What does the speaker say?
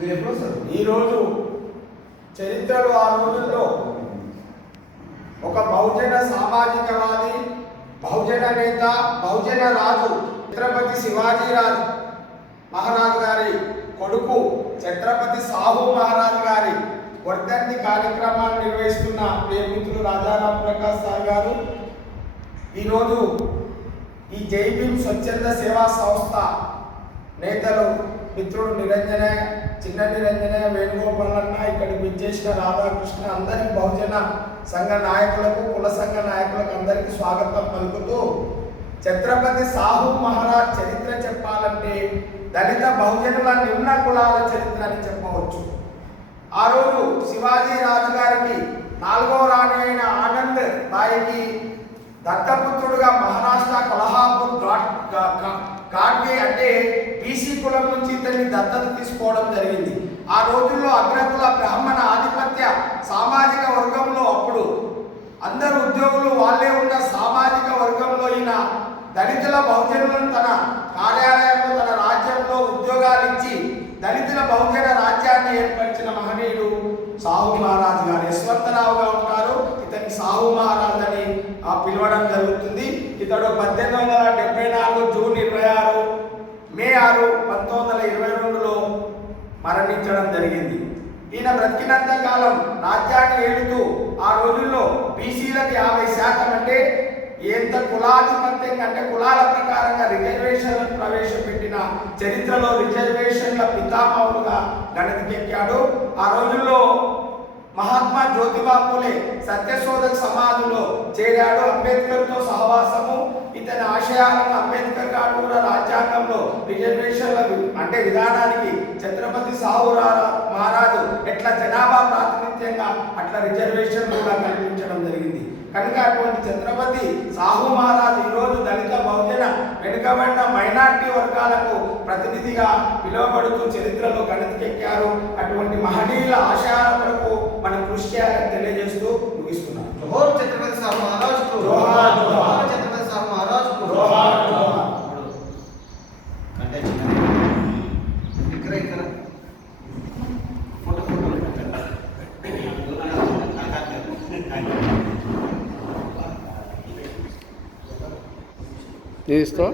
ఈరోజు చరిత్రలో ఆ రోజుల్లో ఒక బహుజన సామాజికవాది, బహుజన నేత, బహుజన రాజు ఛత్రపతి శివాజీరాజు మహారాజు గారి కొడుకు ఛత్రపతి సాహు మహారాజు గారి వర్ధంతి కార్యక్రమాన్ని నిర్వహిస్తున్న ప్రియమిత్రులు రాజారాం ప్రకాష్ సార్ గారు ఈరోజు ఈ జై భీమ్ స్వచ్ఛంద సేవా సంస్థ నేతలు మిత్రుడు చిన్న నిరంజన వేణుగోపాలన్న ఇక్కడికి విచ్చేసిన రాధాకృష్ణ అందరికి బహుజన సంఘ నాయకులకు కుల సంఘ నాయకులకు అందరికీ స్వాగతం పలుకుతూ ఛత్రపతి సాహు మహారాజ్ చరిత్ర చెప్పాలంటే దళిత బహుజనుల నిమ్న కులాల చరిత్ర అని చెప్పవచ్చు. ఆ రోజు శివాజీ రాజు గారికి 4వ రాణి అయిన ఆనంద్ బాయికి దత్తపుత్రుడుగా మహారాష్ట్ర కొల్హాపూర్ గాడ్గే అంటే బీసీ కులం నుంచి ఇతన్ని దత్తత తీసుకోవడం జరిగింది. ఆ రోజుల్లో అగ్రకుల బ్రాహ్మణ ఆధిపత్య సామాజిక వర్గంలో అప్పుడు అందరు ఉద్యోగులు వాళ్ళే ఉన్న సామాజిక వర్గంలో ఈయన దళితుల బహుజనులను తన కార్యాలయంలో తన రాజ్యంలో ఉద్యోగాలు ఇచ్చి దళితుల బహుజన రాజ్యాన్ని ఏర్పరిచిన మహనీయుడు సాహు మహారాజు గారు. యశ్వంతరావుగా ఉంటారు, ఇతన్ని సాహు మహారాజ్ అని పిలవడం జరుగుతుంది. ఇతడు 1874 జూన్ 26 మే 6 1922లో మరణించడం జరిగింది. ఈయన బ్రతికినంత కాలం రాజ్యాన్ని ఏలుతూ ఆ రోజుల్లో బీసీలకు 50% అంటే ఎంత కులాధిపత్యం అంటే కులాల ప్రకారంగా రిజర్వేషన్లను ప్రవేశపెట్టిన చరిత్రలో రిజర్వేషన్ల పితామహుడుగా గణతికెక్కాడు. ఆ రోజుల్లో మహాత్మా జ్యోతిబా పూలే సత్యశోధక సమాధిలో చేరాడు. అంబేద్కర్తో సహవాసము, ఇతని ఆశయాలను అంబేద్కర్ గారు కూడా రాజ్యాంగంలో రిజర్వేషన్ల అంటే విధానానికి ఛత్రపతి సాహు మహారాజు ఎట్లా జనాభా ప్రాతినిధ్యంగా అట్లా రిజర్వేషన్ కూడా కల్పించడం జరిగింది. కనుక అటువంటి ఛత్రపతి సాహు మహారాజు ఈరోజు దళిత బహుజన వెనుకబడిన మైనార్టీ వర్గాలకు ప్రతినిధిగా పిలువబడుతూ చరిత్రలో గణతికెక్కారు. అటువంటి మహనీయుల ఆశయాల కొరకు మనం కృషి చేయాలని తెలియజేస్తూ ముగిస్తున్నాం. జోహార్ ఛత్రపతి సాహు మహారాజ్ కు జోహార్, జోహార్ ఛత్రపతి సాహు మహారాజ్ కు జోహార్, జోహార్. అంటే ఇక్కడ ఫోటో తీసుకో.